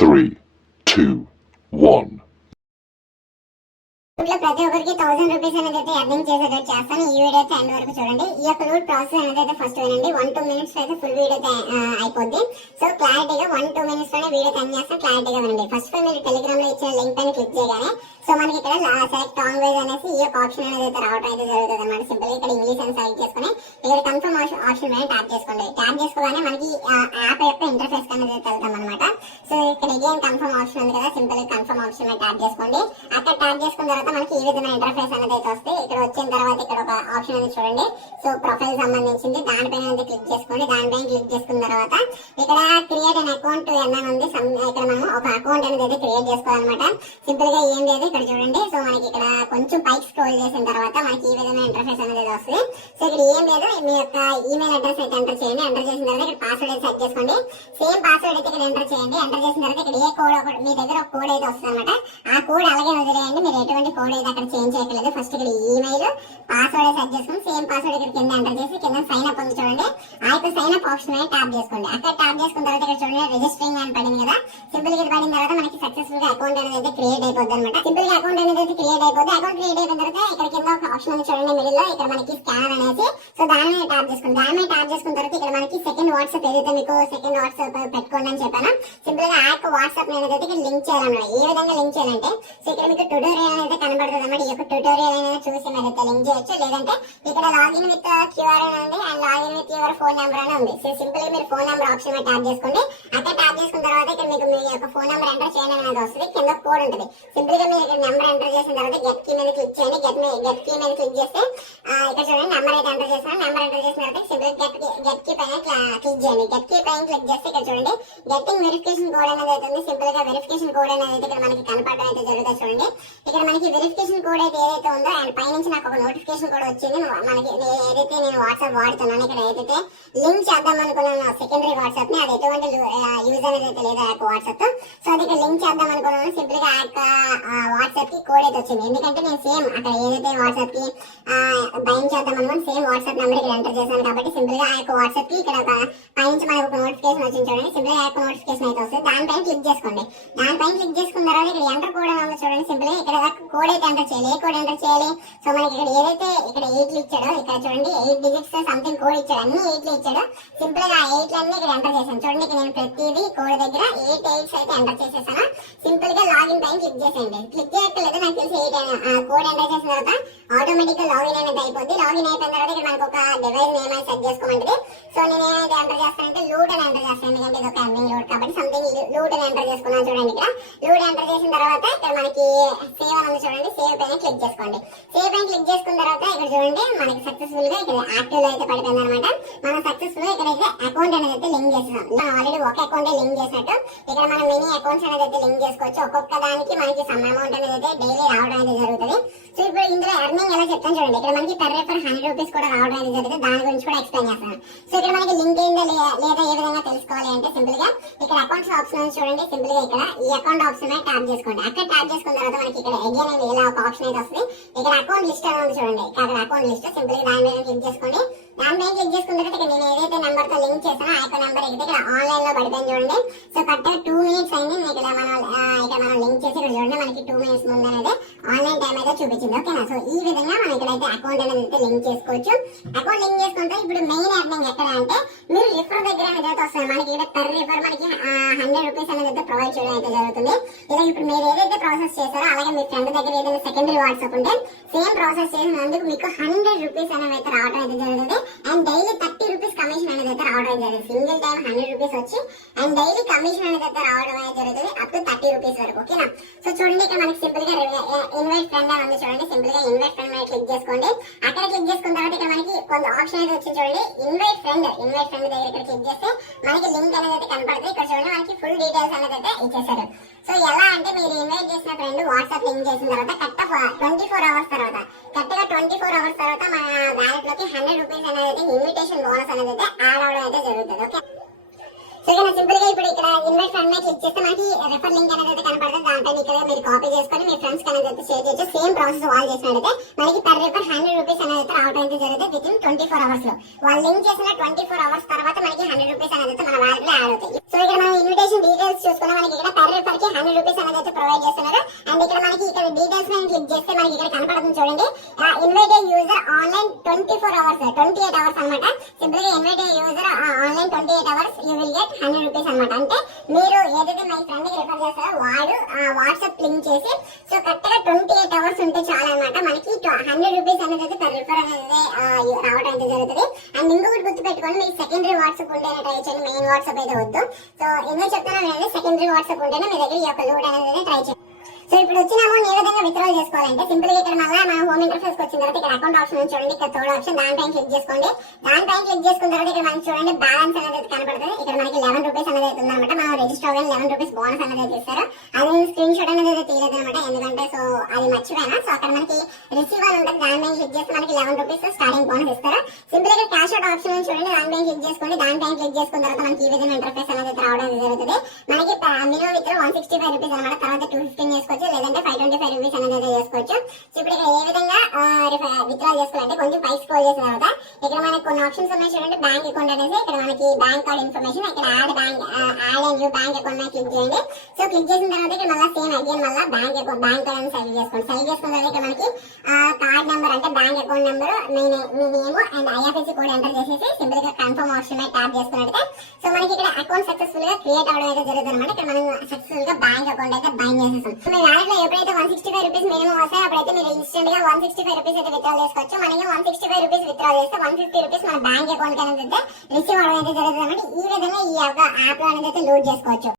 3, 2, 1. ప్రతి ఒక్కరికి 1000 రూపీస్ అనేది అయితే ఎర్నింగ్ చేసేది చేస్తాను. ఈ వీడియో అయితే ఎండ్ వరకు చూడండి. ఈ యొక్క రూట్ ప్రాసెస్ అనేది అయితే ఫస్ట్ వినండి. 1-2 మినిట్స్ అయితే ఫుల్ వీడియో అయిపోద్ది. సో క్లారిటీగా 1-2 మినిట్స్ లోనే వీడియో టైం చేస్తాను. క్లారిటీగా వినండి. ఫస్ట్ మీరు టెలిగ్రామ్ లో ఇచ్చిన లింక్ పైన క్లిక్ చేయగానే సో మనకి ఇక్కడ సెలెక్ట్ లాంగ్వేజ్ అనేసి ఈ యొక్క ఆప్షన్ అనేది అయితే రావడం అయితే జరుగుతుంది అనమాట. సింపుల్ ఇక్కడ ఇంగ్లీష్ అని సెలెక్ట్ చేసుకుని ఇక్కడ కన్ఫర్మ్ ఆప్షన్ పైన ట్యాప్ చేసుకోండి. ట్యాప్ చేసుకోగానే మనకి యాప్ యొక్క ఇంటర్ఫేస్ అనేది అయితే వెళ్తాం అనమాట. సో ఇక్కడ అగైన్ కన్ఫర్మ్ ఆప్షన్ ఉంది కదా, సింపుల్ కన్ఫర్మ్ ఆప్షన్ మీద ట్యాప్ చేసుకోండి. అక్కడ ట్యాప్ చేసుకున్న తర్వాత మనకి ఈ విధమైన ఇంటర్ఫేస్ అనేది అయితే వస్తుంది. ఇక్కడ వచ్చిన తర్వాత ఇక్కడ ఒక ఆప్షన్ అనేది చూడండి. సో ప్రొఫైల్ సంబంధించింది దానిపైన అయితే క్లిక్ చేసుకోండి. దానిపైన క్లిక్ చేసుకున్న తర్వాత ఇక్కడ క్రియేట్ అన్ అకౌంట్ అని ఉంది. ఇక్కడ మనం ఒక అకౌంట్ అనేది అయితే క్రియేట్ చేసుకోవాలన్నమాట. సింపుల్ గా ఏం లేదు ఇక్కడ చూడండి. సో మనకి ఇక్కడ కొంచెం పైకి స్క్రోల్ చేసిన తర్వాత మనకి ఈ విధమైన ఇంటర్ఫేస్ అనేది వస్తుంది. సో ఇక్కడ ఏం లేదు, మీ యొక్క ఈమెయిల్ అడ్రస్ అయితే ఎంటర్ చేయండి. ఎంటర్ చేసిన తర్వాత ఇక్కడ పాస్వర్డ్ అయితే సెట్ చేసుకోండి. సేమ్ పాస్వర్డ్ అయితే ఇక్కడ ఎంటర్ చేయండి. ఎంటర్ చేసిన తర్వాత ఇక్కడ ఏ కోడ్ మీ దగ్గర ఒక కోడ్ అయితే వస్తుంది అనమాట. ఆ కోడ్ అలాగే వదిలేయండి. మీరు ఎటువంటి కోడ్ అయితే అక్కడ చేంజ్ చేయట్లేదు. ఫస్ట్ ఇక్కడ ఈమెయిల్ పాస్వర్డ్ సెట్ చేసుకుని సేమ్ పాస్వర్డ్ ఇక్కడ కింద ఎంటర్ చేసి కింద సైన్ అప్ ఉంది చూడండి. ఆ యొక్క సైన్ అప్ ఆప్షన్ మీద ట్యాప్ చేసుకోండి. అక్కడ ట్యాప్ చేసుకున్న తర్వాత ఇక్కడ చూడండి రిజిస్టరింగ్ అని పడింది కదా. సింపుల్ గా పడిన తర్వాత మనకి సక్సెస్ఫుల్ గా అకౌంట్ అనేది అయితే క్రియేట్ అయిపోద్ది అనమాట. సింపుల్ గా అకౌంట్ అనేది అయితే క్రియేట్ అయిపోద్ది. అకౌంట్ క్రియేట్ అయిపోయిన తర్వాత ఇక్కడ కింద ఒక ఆప్షన్ ఉంది చూడండి మిడిల్ లో. ఇక్కడ మనకి స్కాన్ అనేసి సో దాని మీద ట్యాప్ చేసుకోండి. దాని మీద ట్యాప్ చేసుకున్న తర్వాత ఇక్కడ మనకి సెకండ్ వాట్సాప్ ఏదైతే మీకు సెకండ్ వాట్సాప్ పెట్టుకోండి అని చెప్పాను. సింపుల్ గా ఆ యొక్క వాట్సాప్ అనేది అయితే ఇక్కడ లింక్ చేయాలన్నమాట. ఏ విధంగా లింక్ చేయాలంటే సో ఇక్కడ మీకు ట్యూటోరియల్ అనేది కనబడుతుంది అన్నమాట. ఈ యొక్క ట్యూటోరియల్ అనేది చూసి మీరు అయితే లింక్ చేయొచ్చు. లేదంటే ఇక్కడ లాగిన్ విత్ క్యూఆర్ అని ఉంది and login with your phone number అని ఉంది. సో సింపుల్ గా మీరు ఫోన్ నెంబర్ ఆప్షన్ మీద ట్యాప్ చేసుకోండి. అక్కడ ట్యాప్ చేసుకున్న తర్వాత ఇక్కడ మీకు మీ యొక్క ఫోన్ నెంబర్ ఎంటర్ చేయండి అనేది వస్తుంది. కింద కోడ్ ఉంటుంది. సింపుల్ గా మీరు ఇక్కడ నెంబర్ ఎంటర్ చేసిన తర్వాత గెట్ కీ మీద క్లిక్ చేయండి. గెట్ కీ మీద క్లిక్ చేస్తే ఇక్కడ చూడండి నెంబర్ అయితే ఎంటర్ చేస్తాను. నెంబర్ ఎంటర్ చేసిన తర్వాత సింపుల్ గెట్ కీ పైన క్లిక్ చేయండి. గెట్ కీ పైన క్లిక్ చేస్తే ఇక్కడ చూడండి గెట్టింగ్ వెరిఫికేషన్ కోడ్ అనేది అవుతుంది. సింపుల్ గా వెరిఫికేషన్ కోడ్ అనేది అయితే ఇక్కడ మనకి కనపడడం అయితే జరుగుతుంది చూడండి. ఇక్కడ మనకి వెరిఫికేషన్ కోడ్ అయితే ఏదైతే ఉందో అండ్ పైనుంచి నాకు ఒక నోటిఫికేషన్ కోడ్ వచ్చింది. మనకి ఏదైతే నేను వాట్సాప్ వాడుతున్నాను ఇక్కడ ఏదైతే లింక్ చేద్దాం అనుకున్నాను సెకండరీ వాట్సాప్ ని, అది ఎటువంటి యూజ్ అనేది అయితే లేదు ఆ యొక్క వాట్సాప్. సో అది ఇక్కడ లింక్ చేద్దాం అనుకున్నాను. సింపుల్ గా ఆ యొక్క వాట్సాప్ కి కోడ్ అయితే వచ్చింది. ఎందుకంటే నేను సేమ్ అక్కడ ఏదైతే వాట్సాప్ కి బైండ్ చేద్దాం అనుకుని సేమ్ వాట్సాప్ నెంబర్ ఇక్కడ ఎంటర్ చేశాను కాబట్టి సింపుల్ గా ఆ యొక్క వాట్సాప్ కి ఇక్కడ ఒక పైనుంచి మనకు ఒక నోటిఫికేషన్ వచ్చింది చూడండి. సింపుల్ గా ఆ యొక్క నోటిఫికేషన్ అయితే వస్తుంది. దానిపైన క్లిక్ చేసుకోండి. దానిపైన క్లిక్ చేసుకున్న తర్వాత ఇక్కడ ఎంటర్ కోడ్ అని ఉంది చూడండి. సింపుల్ గా ఇక్కడ కోడ్ అయితే ఎంటర్ చేయాలి. ఏ కోడ్ ఎంటర్ చేయాలి? సో మనకి ఇక్కడ ఏదైతే ఇక్కడ 8 ఇచ్చాడో ఇక్కడ చూడండి 8 డిజిట్స్ సంథింగ్ కోడ్ ఇచ్చాడు. అన్ని 8 ఇచ్చాడు. సింపుల్ గా 8 అన్ని ఇక్కడ ఎంటర్ చేశాను చూడండి. ఇక్కడ నేను ప్రతిదీ కోడ్ దగ్గర 8 8 అయితే ఎంటర్ చేసేసాను. సింపుల్ గా లాగిన్ పైన క్లిక్ చేసేయండి. క్లిక్ చేయట్లేదు నాకు తెలిసి 8 కోడ్ ఎంటర్ చేసిన తర్వాత ఆటోమేటిక్ గా లాగిన్ అనేది అయిపోద్ది. లాగిన్ అయిపోయిన తర్వాత ఇక్కడ మనకు ఒక డివైస్ నేమ్ అయితే సెట్ చేసుకోమంటుంది. సో నేను ఏదైతే ఎంటర్ చేస్తానంటే లూట్ అని ఎంటర్ చేస్తాను. ఎందుకంటే ఇది ఒక ఎర్నింగ్ లూట్ కాబట్టి సంథింగ్ లూట్ అని ఎంటర్ చేసుకున్నాను చూడండి. ఇక్కడ లూట్ ఎంటర్ చేసిన తర్వాత ఇక్కడ మనకి సేవ్ అని ఉంది చూడండి. సేవ్ పైన క్లిక్ చేసుకోండి. సేవ్ పైన క్లిక్ చేసుకున్న తర్వాత ఇక్కడ చూడండి మనకి సక్సెస్ఫుల్ గా ఇక్కడ యాక్టివ్ లో అయితే పడిపోయింది అనమాట. మనం సక్సెస్ఫుల్ గా ఇక్కడ అయితే అకౌంట్ అనేది అయితే లింక్ చేస్తున్నాం. మనం ఆల్రెడీ ఒక అకౌంట్ లింక్ చేసినట్టు ఇక్కడ మనం మినీ అకౌంట్స్ అనేది అయితే లింక్ చేసుకోవచ్చు. ఒక్కొక్క దానికి మనకి సమ్ అమౌంట్ అనేది అయితే డైలీ రావడం అనేది జరుగుతుంది. సో ఇప్పుడు ఇందులో ఎర్నింగ్ ఎలా చెప్తాను చూడండి. ఇక్కడ మనకి పర్ రేపర్ 100 రూపీస్ కూడా రావడం అనేది జరుగుతుంది. దాని గురించి కూడా ఎక్స్ప్లెయిన్ చేస్తాను. సో ఇక్కడ మనకి లింక్ అయిందా లేదా ఏ విధంగా తెలుసుకోవాలి అంటే సింపుల్ గా ఇక్కడ అకౌంట్స్ ఆప్షన్ చూడండి. సింపుల్ గా ఇక్కడ ఈ అకౌంట్ ఆప్షన్ మీద ట్యాప్ చేసుకోండి. అక్కడ ట్యాప్ చేసుకున్న తర్వాత మనకి ఇక్కడ అగైన్ అనేది ఇలా ఒక ఆప్షన్ అయితే వస్తుంది. ఇక్కడ అకౌంట్ లిస్ట్ అని ఉంది చూడండి. అక్కడ అకౌంట్ లిస్ట్ సింపుల్ గా దాని మీద క్లిక్ చేసుకోండి. దాని మీద క్లిక్ చేసుకున్న తర్వాత ఇక్కడ నేను ఏదైతే నెంబర్ తో లింక్ చేసానో ఆ యొక్క నెంబర్ అయితే ఇక్కడ ఆన్లైన్ లో పడిపోయింది చూడండి. సో కరెక్ట్ గా 2 మినిట్స్ అయింది. ఇక్కడ మనం లింక్ చేసి ఇక్కడ చూడండి మనకి 2 మినిట్స్ ముందు అనేది ఆన్లైన్ టైం అయితే చూపించింది. ఓకేనా? సో ఈ విధంగా మనం ఇక్కడైతే అకౌంట్ అనేది అయితే లింక్ చేసుకోవచ్చు. అకౌంట్ లింక్ చేసుకుంటే ఇప్పుడు మెయిన్ ఎర్నింగ్ ఎక్కడ అంటే మీరు రిఫర్ దగ్గర అనేది అయితే వస్తుంది. మనకి ఇక్కడ పర్ రిఫర్ మనకి 100 రూపీస్ అనేది అయితే ప్రొవైడ్ చేయడం అయితే జరుగుతుంది. ఇలా ఇప్పుడు మీరు ఏదైతే ప్రాసెస్ చేశారో అలాగే మీ ఫ్రెండ్ దగ్గర ఏదైనా సెకండరీ వాట్సాప్ ఉంటే సేమ్ ప్రాసెస్ చేసినందుకు మీకు 100 రూపీస్ అనేది అయితే రావడం అయితే జరుగుతుంది. అండ్ డైలీ 30 రూపీస్ కమిషన్ అనేది అయితే రావడం జరుగుతుంది. సింగిల్ టైం 100 రూపీస్ వచ్చి అండ్ డైలీ కమిషన్ అనేది అయితే రావడం అనేది జరుగుతుంది అప్ టు 30 రూపీస్ వరకు. ఓకేనా? సో చూడండి ఇక్కడ మనకి సింపుల్ గా ఇన్వైట్ ఫ్రెండ్ అని ఉంది చూడండి. సింపుల్ గా ఇన్వైట్ ఫ్రెండ్ మీద క్లిక్ చేసుకోండి. అక్కడ క్లిక్ చేసుకున్న తర్వాత ఇక్కడ మనకి కొంత ఆప్షన్ అయితే వచ్చి చూడండి ఇన్వైట్ ఫ్రెండ్ దగ్గర ఇక్కడ క్లిక్ చేస్తే మనకి లింక్ అనేది అయితే కనపడుతుంది. ఇక్కడ చూడండి మనకి ఫుల్ డీటెయిల్స్ అనేది అయితే ఇచ్చేసారు. సో ఎలా అంటే మీరు ఇన్వైట్ చేసిన ఫ్రెండ్ వాట్సాప్ లింక్ చేసిన తర్వాత కరెక్ట్ 24 అవర్స్ తర్వాత మన వ్యాలెట్ లోకి 100 రూపీస్ అనేది ఇన్విటేషన్ బోనస్ అనేది అయితే యాడ్ అవడం అయితే జరుగుతుంది. ఓకే? సో ఇక్కడ సింపుల్ గా ఇప్పుడు ఇక్కడ ఇన్వైట్ ఫ్రెండ్ మీద క్లిక్ చేస్తే మనకి రెఫర్ లింక్ అనేది అయితే కనపడుతుంది. దాంట్లో ఇక్కడ మీరు కాపీ చేసుకొని మీ ఫ్రెండ్స్ అనేది అయితే షేర్ చేయొచ్చు. సేమ్ ప్రాసెస్ వాళ్ళు చేసినట్టయితే మనకి పర్ రేపర్ 100 రూపీస్ అనేది అయితే రావడం అయితే జరుగుతుంది విత్ ఇన్ 24 అవర్స్ లో. వాళ్ళు లింక్ చేసిన 24 అవర్స్ తర్వాత మనకి 100 రూపీస్ అనేది అయితే మన వ్యాలెట్ లో యాడ్ అవుతాయి. సో ఇక్కడ మనం ఇన్విటేషన్ డీటెయిల్స్ చూసుకున్నా మనకి ఇక్కడ పర్ మనకి 100 రూపీస్ అనేది అయితే ప్రొవైడ్ చేస్తున్నారు. అండ్ ఇక్కడ మనకి ఇక్కడ డీటెయిల్స్ మీద క్లిక్ చేస్తే మనకి ఇక్కడ కనపడుతుంది చూడండి, invite user online 24 hours 28 hours అనమాట. సింపుల్ గా invite user online 28 hours you will get 100 rupees అనమాట. అంటే మీరు ఏదైతే మీ ఫ్రెండ్ కి రిఫర్ చేస్తారో వాడు వాట్సాప్ లింక్ చేసి సో కరెక్ట్ గా 28 అవర్స్ ఉంటే చాలా అనమాట మనకి 100 రూపీస్ అనేది అయితే పర్ రిఫర్ అనేది రావడం అయితే జరుగుతుంది. అండ్ ఇంకొకటి గుర్తు పెట్టుకోండి, మీకు సెకండరీ వాట్సాప్ ఉంటేనే ట్రై చేయండి, మెయిన్ వాట్సాప్ అయితే వద్దు. సో ఎందుకు చెప్తున్నాను అంటే సెకండరీ వాట్సాప్ ఉంటేనే మీ దగ్గర ఈ యొక్క లోడ్ అనేది ట్రై చేయండి. సో ఇప్పుడు వచ్చిన అమౌంట్ ఏ విధంగా విత్డ్రా చేసుకోవాలంటే సింపుల్ గా ఇక్కడ మళ్ళీ మన హోమ్ ఇంటర్ఫేస్ కి వచ్చిన తర్వాత ఇక్కడ అకౌంట్ ఆప్షన్ ఉంది చూడండి, ఇక్కడ థర్డ్ ఆప్షన్ దానిపైన క్లిక్ చేసుకోండి. దానిపైన క్లిక్ చేసుకున్న తర్వాత ఇక్కడ మనకి చూడండి బ్యాలెన్స్ అనేది కనపడుతుంది. ఇక్కడ మనకి 11 రూపీస్ అనేది అయితే ఉందన్నమాట. మనం రిజిస్టర్ అవ్వగానే 11 రూపీస్ బోనస్ అనేది అయితే ఇస్తారు. అది స్క్రీన్ షాట్ అనేది అయితే తీయలేదు అనమాట, ఎందుకంటే సో అది మర్చిపోయినా. సో అక్కడ మనకి రిసీవ్ అని ఉంటుంది, దానిపైన క్లిక్ చేస్తే మనకి 11 రూపీస్ స్టార్టింగ్ బోనస్ ఇస్తారు. సింపుల్ గా క్యాష్ అవుట్ ఆప్షన్ ఉంది చూడండి, దానిపైన క్లిక్ చేసుకోండి. దానిపైన క్లిక్ చేసుకున్న తర్వాత మనకి ఈ విధంగా ఇంటర్ఫేస్ అనేది రావడం జరుగుతుంది. మనకి మినిమం విత్ 165 రూపీస్ అనమాట. తర్వాత 215 చేసుకోవచ్చు, లేదంటే 525 రూపీస్ అనేది అయితే చేసుకోవచ్చు. సో ఇప్పుడు ఇక్కడ ఏ విధంగా విత్డ్రా చేసుకోవాలంటే కొంచెం పై స్క్రోల్ చేసిన తర్వాత ఇక్కడ మనకి కొన్ని ఆప్షన్స్ ఉన్నాయి చూడండి, బ్యాంక్ అకౌంట్ అనేది ఇక్కడ మనకి బ్యాంక్ కార్డ్ ఇన్ఫర్మేషన్, ఇక్కడ add and new bank account మీద క్లిక్ చేయండి. సో క్లిక్ చేసిన తర్వాత ఇక్కడ మళ్ళీ సేమ్ అగైన్ మళ్ళీ బ్యాంక్ కార్డ్ అనేది సెలెక్ట్ చేసుకోండి. సెలెక్ట్ చేసుకున్న తర్వాత ఇక్కడ మనకి కార్డ్ నెంబర్ అంటే bank account number me name and IFSC code enter చేసేసి సింపుల్ గా కన్ఫర్మ్ ఆప్షన్ మీద ట్యాప్ చేసుకున్నట్టే సో మనకి ఇక్కడ అకౌంట్ సక్సెస్ఫుల్ గా క్రియేట్ అవడం అయితే జరుగుతుంది అనమాట. ఇక్కడ మనం సక్సెస్ఫుల్ గా బ్యాంక్ అకౌంట్ అయితే బైండ్ చేసేసాం. సో మీ వ్యాలెట్ లో ఎప్పుడైతే 165 రూపీస్ మినిమం వస్తాయి అప్పుడైతే మీరు ఇన్స్టెంట్ గా 165 రూపీస్ అయితే విత్డ్రా చేసుకోవచ్చు. మనకి 165 రూపీస్ విత్డ్రా చేస్తే 150 రూపీస్ మన బ్యాంక్ అకౌంట్ అనేది రిసీవ్ అవడం అయితే జరుగుతుంది అనమాట. ఈ విధంగా ఈ యాప్ లో అనేది అయితే లోడ్ చేసుకోవచ్చు.